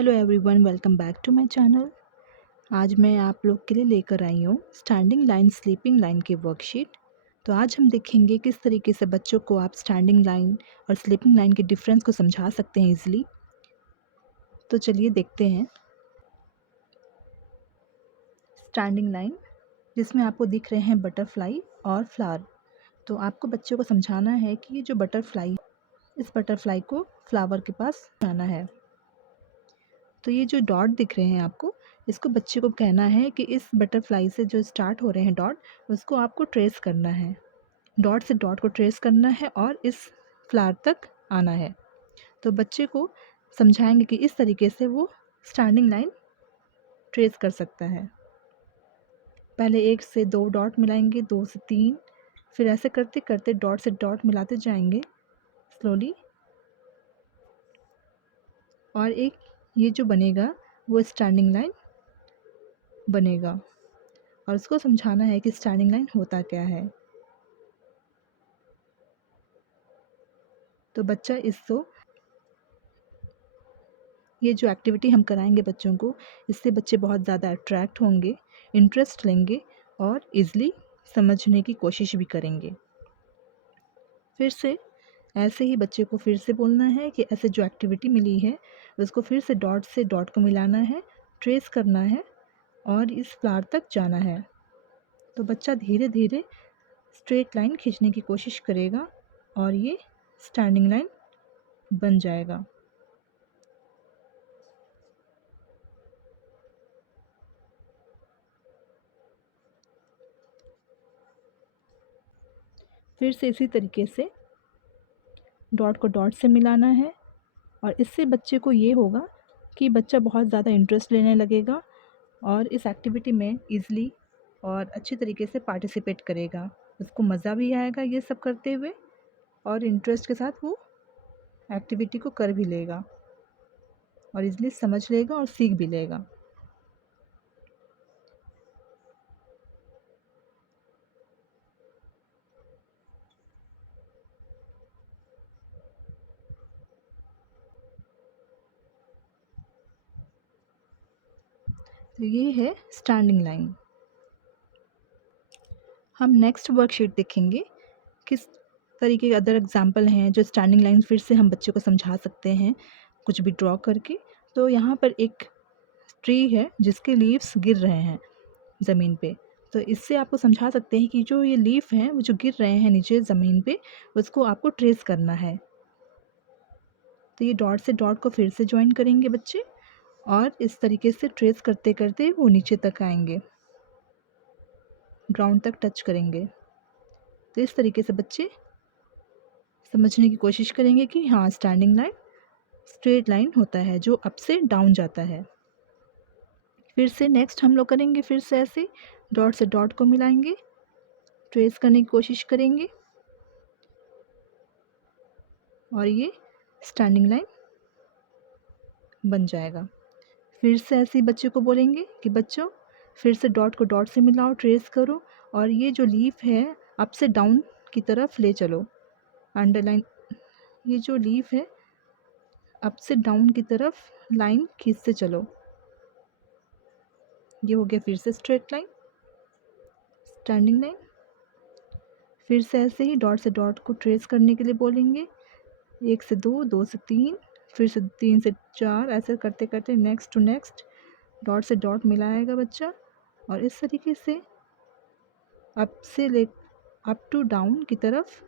Hello everyone, welcome back to my channel. आज मैं आप लोग के लिए लेकर आई हूँ स्टैंडिंग लाइन स्लीपिंग लाइन की वर्कशीट। तो आज हम देखेंगे किस तरीके से बच्चों को आप स्टैंडिंग लाइन और स्लीपिंग लाइन के डिफरेंस को समझा सकते हैं इजीली। तो चलिए देखते हैं। स्टैंडिंग लाइन, जिसमें आपको दिख रहे हैं बटरफ्लाई और फ्लावर। तो आपको बच्चों को समझाना है कि ये जो बटरफ्लाई, इस बटरफ्लाई को फ्लावर के पास जाना है। तो ये जो डॉट दिख रहे हैं आपको, इसको बच्चे को कहना है कि इस बटरफ्लाई से जो स्टार्ट हो रहे हैं डॉट, उसको आपको ट्रेस करना है। डॉट से डॉट को ट्रेस करना है और इस फ्लावर तक आना है। तो बच्चे को समझाएंगे कि इस तरीके से वो स्टैंडिंग लाइन ट्रेस कर सकता है। पहले 1 से 2 डॉट मिलाएंगे, 2 से 3, फिर ऐसे करते करते डॉट से डॉट मिलाते जाएंगे स्लोली। और एक ये जो बनेगा वो स्टैंडिंग लाइन बनेगा। और उसको समझाना है कि स्टैंडिंग लाइन होता क्या है। तो बच्चा इसको, ये जो एक्टिविटी हम कराएंगे बच्चों को, इससे बच्चे बहुत ज़्यादा अट्रैक्ट होंगे, इंटरेस्ट लेंगे और इजली समझने की कोशिश भी करेंगे। फिर से ऐसे ही बच्चे को फिर से बोलना है कि ऐसे जो एक्टिविटी मिली है उसको फिर से डॉट को मिलाना है, ट्रेस करना है और इस फ्लावर तक जाना है। तो बच्चा धीरे धीरे स्ट्रेट लाइन खींचने की कोशिश करेगा और ये स्टैंडिंग लाइन बन जाएगा। फिर से इसी तरीके से डॉट को डॉट से मिलाना है और इससे बच्चे को ये होगा कि बच्चा बहुत ज़्यादा इंटरेस्ट लेने लगेगा और इस एक्टिविटी में ईज़िली और अच्छी तरीके से पार्टिसिपेट करेगा। उसको मज़ा भी आएगा ये सब करते हुए और इंटरेस्ट के साथ वो एक्टिविटी को कर भी लेगा और ईज़िली समझ लेगा और सीख भी लेगा। तो ये है स्टैंडिंग लाइन। हम नेक्स्ट वर्कशीट देखेंगे किस तरीके के अदर एग्जाम्पल हैं जो स्टैंडिंग लाइन फिर से हम बच्चे को समझा सकते हैं कुछ भी ड्रॉ करके। तो यहाँ पर एक ट्री है जिसके लीव्स गिर रहे हैं ज़मीन पे। तो इससे आपको समझा सकते हैं कि जो ये लीफ हैं वो जो गिर रहे हैं नीचे ज़मीन पे, उसको आपको ट्रेस करना है। तो ये डॉट से डॉट को फिर से ज्वाइन करेंगे बच्चे और इस तरीके से ट्रेस करते करते वो नीचे तक आएंगे, ग्राउंड तक टच करेंगे। तो इस तरीके से बच्चे समझने की कोशिश करेंगे कि हाँ, स्टैंडिंग लाइन स्ट्रेट लाइन होता है जो अप से डाउन जाता है। फिर से नेक्स्ट हम लोग करेंगे, फिर से ऐसे डॉट से डॉट को मिलाएंगे, ट्रेस करने की कोशिश करेंगे और ये स्टैंडिंग लाइन बन जाएगा। फिर से ऐसे ही बच्चे को बोलेंगे कि बच्चों फिर से डॉट को डॉट से मिलाओ, ट्रेस करो और ये जो लीफ है अप से डाउन की तरफ ले चलो। अंडरलाइन, ये जो लीफ है अप से डाउन की तरफ लाइन खींचते चलो। ये हो गया फिर से स्ट्रेट लाइन, स्टैंडिंग लाइन। फिर से ऐसे ही डॉट से डॉट को ट्रेस करने के लिए बोलेंगे, 1 से 2, 2 से 3, फिर से 3 से 4, ऐसे करते करते नेक्स्ट टू नेक्स्ट डॉट से डॉट मिलाएगा बच्चा और इस तरीके से अप से ले अप टू डाउन की तरफ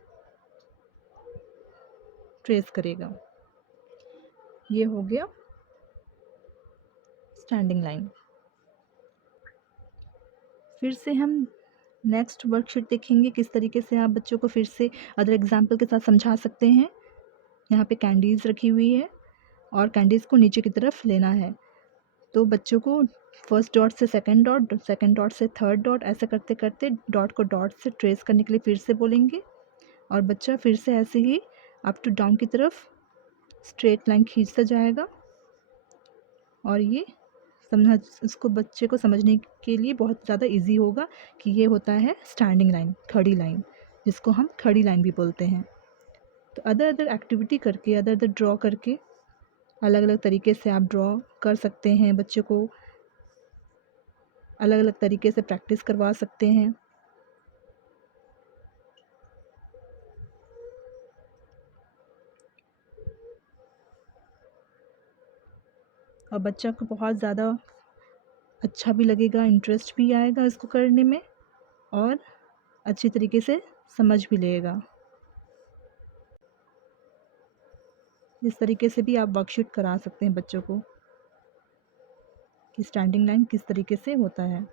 ट्रेस करेगा। ये हो गया स्टैंडिंग लाइन। फिर से हम नेक्स्ट वर्कशीट देखेंगे किस तरीके से आप बच्चों को फिर से अदर एग्जाम्पल के साथ समझा सकते हैं। यहाँ पे कैंडीज़ रखी हुई है और कैंडीज़ को नीचे की तरफ लेना है। तो बच्चों को फर्स्ट डॉट से सेकंड डॉट से थर्ड डॉट, ऐसे करते करते डॉट को डॉट से ट्रेस करने के लिए फिर से बोलेंगे और बच्चा फिर से ऐसे ही अप टू डाउन की तरफ स्ट्रेट लाइन खींचता जाएगा और ये समझ, इसको बच्चे को समझने के लिए बहुत ज़्यादा इजी होगा कि ये होता है स्टैंडिंग लाइन, खड़ी लाइन, जिसको हम खड़ी लाइन भी बोलते हैं। तो अदर एक्टिविटी करके, अदर ड्रॉ करके अलग अलग तरीके से आप ड्रॉ कर सकते हैं, बच्चों को अलग अलग तरीके से प्रैक्टिस करवा सकते हैं। और बच्चा को बहुत ज़्यादा अच्छा भी लगेगा, इंटरेस्ट भी आएगा इसको करने में और अच्छी तरीके से समझ भी लेगा। इस तरीके से भी आप वर्कशीट करा सकते हैं बच्चों को कि स्टैंडिंग लाइन किस तरीके से होता है।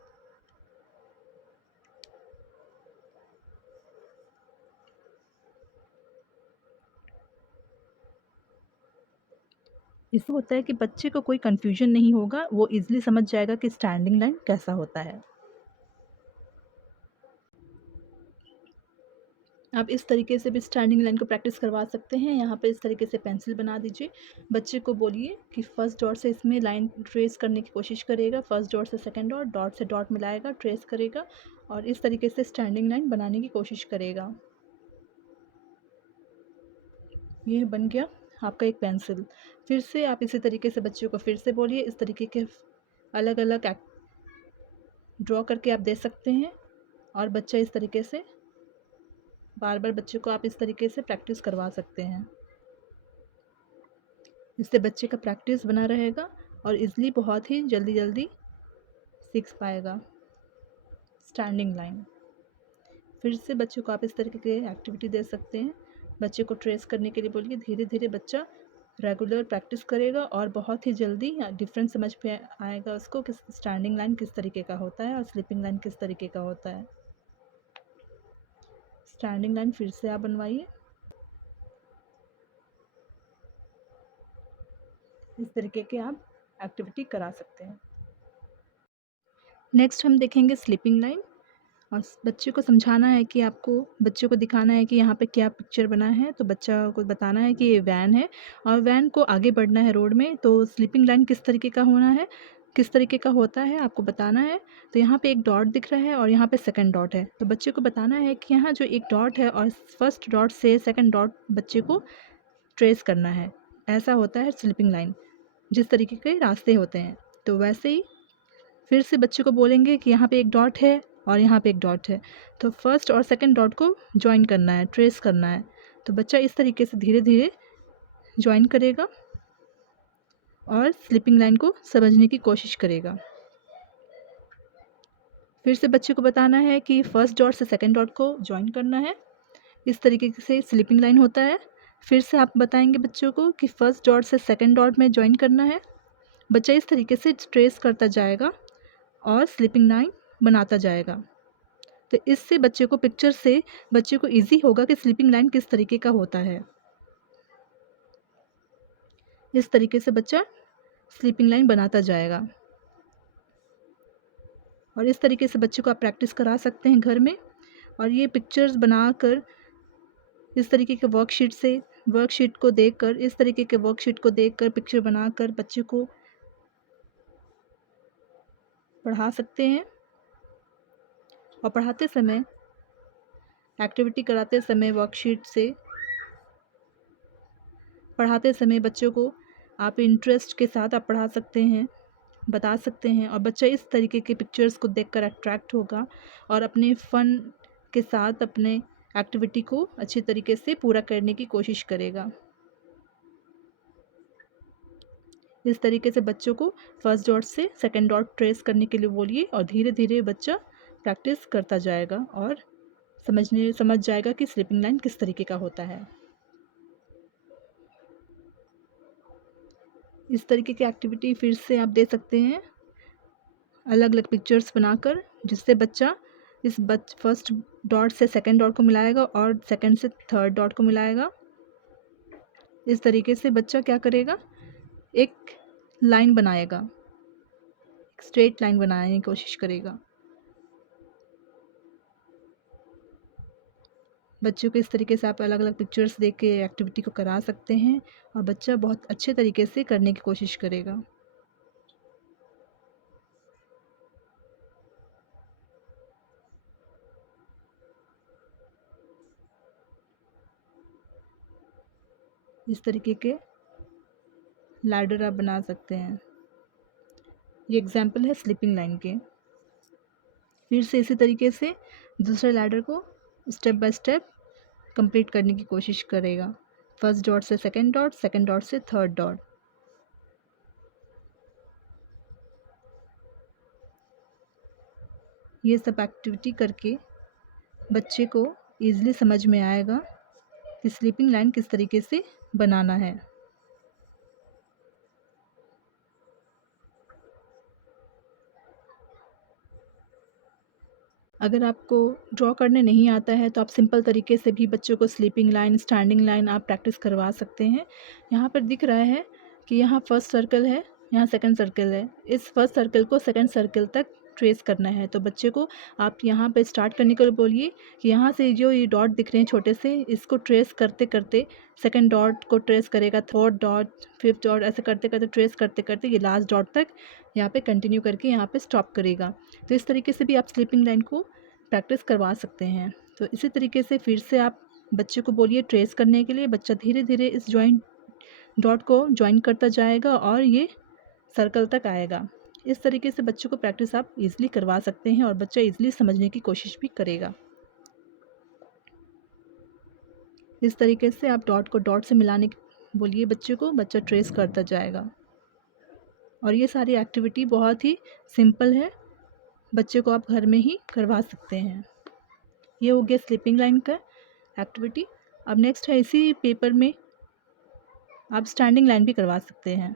इससे होता है कि बच्चे को कोई कन्फ्यूजन नहीं होगा, वो ईज़िली समझ जाएगा कि स्टैंडिंग लाइन कैसा होता है। आप इस तरीके से भी स्टैंडिंग लाइन को प्रैक्टिस करवा सकते हैं। यहाँ पे इस तरीके से पेंसिल बना दीजिए। बच्चे को बोलिए कि फर्स्ट डॉट से इसमें लाइन ट्रेस करने की कोशिश करेगा, फर्स्ट डॉट से सेकंड डॉट, डॉट से डॉट मिलाएगा, ट्रेस करेगा और इस तरीके से स्टैंडिंग लाइन बनाने की कोशिश करेगा। ये बन गया आपका एक पेंसिल। फिर से आप इसी तरीके से बच्चों को फिर से बोलिए, इस तरीके के अलग अलग ड्रॉ करके आप दे सकते हैं और बच्चा इस तरीके से बार बार बच्चों को आप इस तरीके से प्रैक्टिस करवा सकते हैं। इससे बच्चे का प्रैक्टिस बना रहेगा और इजली बहुत ही जल्दी जल्दी सीख पाएगा स्टैंडिंग लाइन। फिर से बच्चों को आप इस तरीके की एक्टिविटी दे सकते हैं। बच्चे को ट्रेस करने के लिए बोलिए, धीरे धीरे बच्चा रेगुलर प्रैक्टिस करेगा और बहुत ही जल्दी डिफरेंस समझ पे आएगा उसको कि स्टैंडिंग लाइन किस तरीके का होता है और स्लीपिंग लाइन किस तरीके का होता है। स्टैंडिंग लाइन फिर से आप बनवाइए। इस तरीके के आप एक्टिविटी करा सकते हैं। नेक्स्ट हम देखेंगे स्लीपिंग लाइन और बच्चे को समझाना है कि आपको बच्चे को दिखाना है कि यहाँ पे क्या पिक्चर बना है। तो बच्चा को बताना है कि ये वैन है और वैन को आगे बढ़ना है रोड में, तो स्लीपिंग लाइन किस तरीके का होना है, किस तरीके का होता है आपको बताना है। तो यहाँ पे एक डॉट दिख रहा है और यहाँ पे सेकंड डॉट है, तो बच्चे को बताना है कि यहाँ जो एक डॉट है और फर्स्ट डॉट से सेकंड डॉट बच्चे को ट्रेस करना है। ऐसा होता है स्लीपिंग लाइन, जिस तरीके के रास्ते होते हैं। तो वैसे ही फिर से बच्चे को बोलेंगे कि यहाँ पे एक डॉट है और यहाँ पे एक डॉट है, तो फर्स्ट और सेकंड डॉट को जॉइन करना है, ट्रेस करना है। तो बच्चा इस तरीके से धीरे धीरे जॉइन करेगा और स्लीपिंग लाइन को समझने की कोशिश करेगा। फिर से बच्चे को बताना है कि फर्स्ट डॉट से सेकंड डॉट को जॉइन करना है, इस तरीके से स्लीपिंग लाइन होता है। फिर से आप बताएंगे बच्चों को कि फर्स्ट डॉट से सेकंड डॉट में जॉइन करना है। बच्चा इस तरीके से ट्रेस करता जाएगा और स्लीपिंग लाइन बनाता जाएगा। तो इससे बच्चे को पिक्चर से बच्चे को इजी होगा कि स्लीपिंग लाइन किस तरीके का होता है। इस तरीके से बच्चा स्लीपिंग लाइन बनाता जाएगा और इस तरीके से बच्चे को आप प्रैक्टिस करा सकते हैं घर में। और ये पिक्चर्स बनाकर इस तरीके के वर्कशीट को देखकर, इस तरीके के वर्कशीट को देखकर पिक्चर बनाकर बच्चे को पढ़ा सकते हैं। और पढ़ाते समय, एक्टिविटी कराते समय, वर्कशीट से पढ़ाते समय बच्चों को आप इंटरेस्ट के साथ आप पढ़ा सकते हैं, बता सकते हैं और बच्चा इस तरीके के पिक्चर्स को देखकर अट्रैक्ट होगा और अपने फ़न के साथ अपने एक्टिविटी को अच्छी तरीके से पूरा करने की कोशिश करेगा। इस तरीके से बच्चों को फर्स्ट डॉट से सेकंड डॉट ट्रेस करने के लिए बोलिए और धीरे धीरे बच्चा प्रैक्टिस करता जाएगा और समझ जाएगा कि स्लीपिंग लाइन किस तरीके का होता है। इस तरीके की एक्टिविटी फिर से आप दे सकते हैं अलग अलग पिक्चर्स बनाकर, जिससे बच्चा फर्स्ट डॉट से सेकंड डॉट को मिलाएगा और सेकंड से थर्ड डॉट को मिलाएगा। इस तरीके से बच्चा क्या करेगा, एक लाइन बनाएगा, एक स्ट्रेट लाइन बनाने की कोशिश करेगा। बच्चों को इस तरीके से आप अलग अलग पिक्चर्स देख के एक्टिविटी को करा सकते हैं और बच्चा बहुत अच्छे तरीके से करने की कोशिश करेगा। इस तरीके के लैडर आप बना सकते हैं। ये एग्जाम्पल है स्लीपिंग लाइन के। फिर से इसी तरीके से दूसरे लैडर को स्टेप बाय स्टेप कंप्लीट करने की कोशिश करेगा। फर्स्ट डॉट से सेकंड डॉट से थर्ड डॉट। ये सब एक्टिविटी करके बच्चे को ईज़िली समझ में आएगा कि स्लीपिंग लाइन किस तरीके से बनाना है। अगर आपको ड्रॉ करने नहीं आता है तो आप सिंपल तरीके से भी बच्चों को स्लीपिंग लाइन, स्टैंडिंग लाइन आप प्रैक्टिस करवा सकते हैं। यहाँ पर दिख रहा है कि यहाँ फर्स्ट सर्कल है, यहाँ सेकंड सर्कल है। इस फर्स्ट सर्कल को सेकंड सर्कल तक ट्रेस करना है। तो बच्चे को आप यहाँ पे स्टार्ट करने के लिए बोलिए कि यहाँ से जो ये डॉट दिख रहे हैं छोटे से, इसको ट्रेस करते करते सेकंड डॉट को ट्रेस करेगा, थर्ड डॉट, फिफ्थ डॉट, ऐसे करते करते ट्रेस करते करते ये लास्ट डॉट तक यहाँ पे कंटिन्यू करके यहाँ पे स्टॉप करेगा। तो इस तरीके से भी आप स्लीपिंग लाइन को प्रैक्टिस करवा सकते हैं। तो इसी तरीके से फिर से आप बच्चे को बोलिए ट्रेस करने के लिए। बच्चा धीरे धीरे इस जॉइंट डॉट को ज्वाइन करता जाएगा और ये सर्कल तक आएगा। इस तरीके से बच्चों को प्रैक्टिस आप इजीली करवा सकते हैं और बच्चा इजीली समझने की कोशिश भी करेगा। इस तरीके से आप डॉट को डॉट से मिलाने बोलिए बच्चे को, बच्चा ट्रेस करता जाएगा। और ये सारी एक्टिविटी बहुत ही सिंपल है, बच्चे को आप घर में ही करवा सकते हैं। ये हो गया स्लीपिंग लाइन का एक्टिविटी। अब नेक्स्ट है इसी पेपर में आप स्टैंडिंग लाइन भी करवा सकते हैं।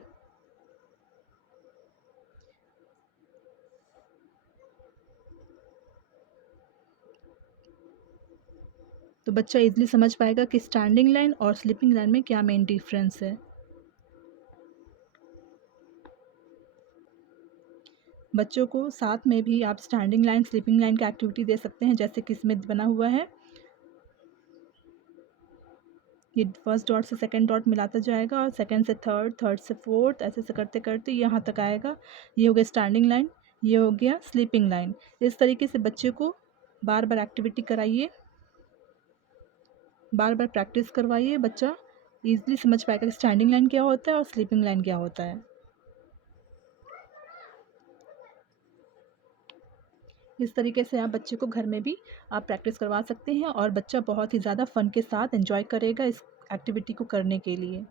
तो बच्चा इजीली समझ पाएगा कि स्टैंडिंग लाइन और स्लीपिंग लाइन में क्या मेन डिफरेंस है। बच्चों को साथ में भी आप स्टैंडिंग लाइन, स्लीपिंग लाइन का एक्टिविटी दे सकते हैं, जैसे कि इसमें बना हुआ है। ये फर्स्ट डॉट से सेकंड डॉट मिलाता जाएगा और सेकंड से थर्ड, थर्ड से फोर्थ, ऐसे से करते करते यहाँ तक आएगा। ये हो गया स्टैंडिंग लाइन, ये हो गया स्लीपिंग लाइन। इस तरीके से बच्चे को बार बार एक्टिविटी कराइए, बार बार प्रैक्टिस करवाइए। बच्चा ईजिली समझ पाएगा कि स्टैंडिंग लाइन क्या होता है और स्लीपिंग लाइन क्या होता है। इस तरीके से आप बच्चे को घर में भी आप प्रैक्टिस करवा सकते हैं और बच्चा बहुत ही ज़्यादा फ़न के साथ एंजॉय करेगा इस एक्टिविटी को करने के लिए।